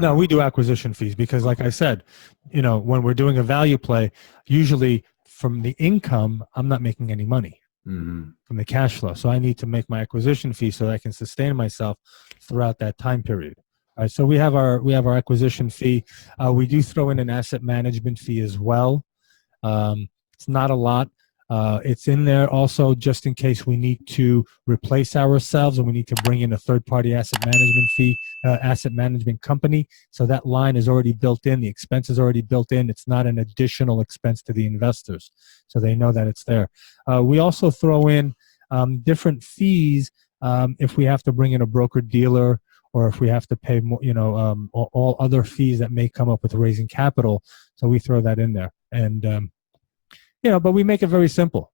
No, we do acquisition fees because, like I said, when we're doing a value play, usually from the income, I'm not making any money from the cash flow. So I need to make my acquisition fee so that I can sustain myself throughout that time period. All right. So we have our acquisition fee. We do throw in an asset management fee as well. It's not a lot. It's in there also just in case we need to replace ourselves and we need to bring in a third-party asset management fee, asset management company. So that line is already built in. The expense is already built in. It's not an additional expense to the investors. So they know that it's there. We also throw in different fees if we have to bring in a broker-dealer or if we have to pay more, all other fees that may come up with raising capital. So we throw that in there. And but we make it very simple.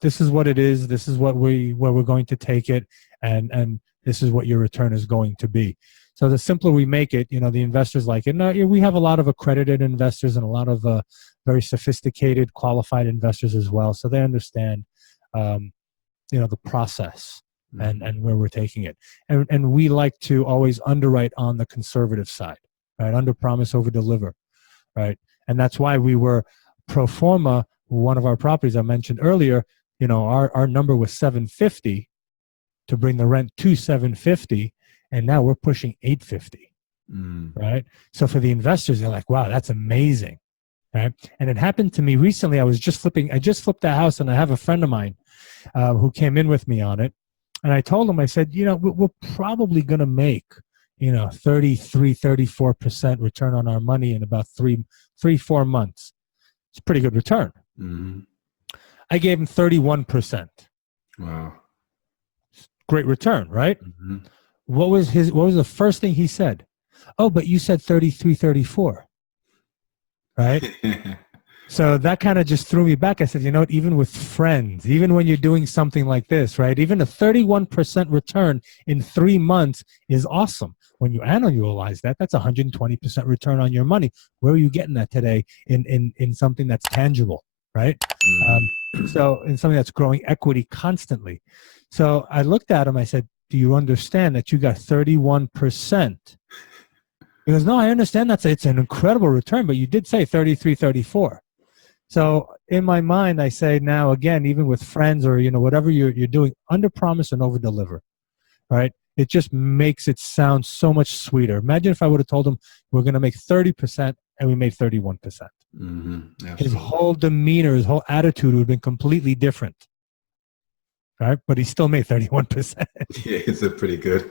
This is what it is. This is where we're going to take it, and this is what your return is going to be. So the simpler we make it, the investors like it. Now, we have a lot of accredited investors and a lot of very sophisticated, qualified investors as well. So they understand, the process and where we're taking it. And we like to always underwrite on the conservative side, right? Under promise, over deliver, right? And that's why we were pro forma. One of our properties I mentioned earlier, our number was 750 to bring the rent to 750, and now we're pushing 850, right? So for the investors, they're like, wow, that's amazing, right? And it happened to me recently. I just flipped a house, and I have a friend of mine who came in with me on it, and I told him, I said, we're probably going to make, 33, 34% return on our money in about 3-4 months. It's a pretty good return. I gave him 31%. Wow. Great return, right? What was the first thing he said? Oh, but you said 33, 34. Right? So that kind of just threw me back. I said, even with friends, even when you're doing something like this, right? Even a 31% return in 3 months is awesome. When you annualize that, that's 120% return on your money. Where are you getting that today in something that's tangible, right? So in something that's growing equity constantly. So I looked at him. I said, do you understand that you got 31%? He goes, no, I understand it's an incredible return, but you did say 33, 34. So in my mind, I say now, again, even with friends or, whatever you're doing, under promise and over deliver, right? It just makes it sound so much sweeter. Imagine if I would have told him we're going to make 30% and we made 31%. His whole demeanor, his whole attitude would have been completely different, right? But he still made 31%. Yeah, it's pretty good.